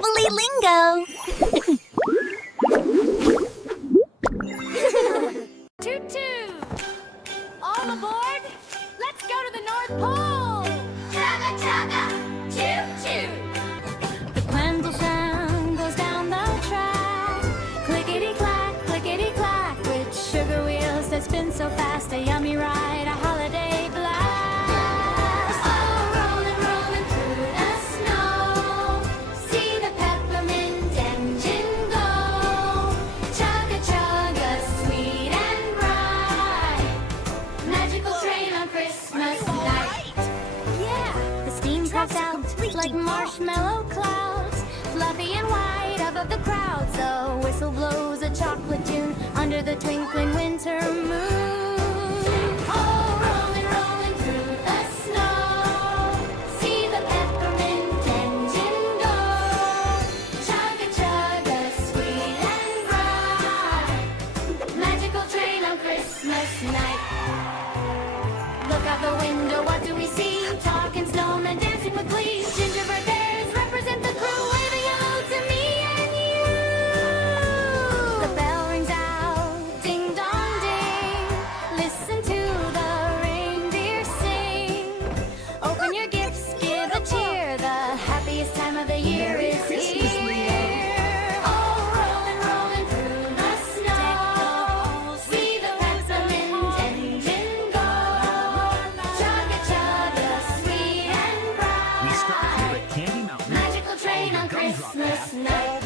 BubbliLingo. Toot toot! All aboard! Let's go to the North Pole! Chugga chugga! Choo choo! The pendle sound goes down the track. Clickety clack, with sugar wheels that spin so fast. A yummy ride, a holiday blast. Oh, rolling, rolling through the snow. See the peppermint engine go. Chugga chugga, sweet and bright. Magical train on Christmas night. Yeah, the steam puffs out like marshmallow clouds, fluffy and white above the crowd. So whistle blows a chocolate tune under the twinkling winter moon. Oh, rolling, rolling through the snow. See the peppermint engine go. Chugga chugga, sweet and bright. Magical train on Christmas night. Look out the window, what do we see? Talking snowmen dancing with glee. Gingerbread bears represent the crew, waving hello to me and you. The bell rings out, ding dong ding. Listen to the reindeer sing. Open your gifts, give a cheer. The happiest time of the year is here. Oh, rolling, rolling through the snow. See the peppermint engine go. Chugga chugga, sweet and bright. We start here at Candy Mountain. Magical train on Christmas night.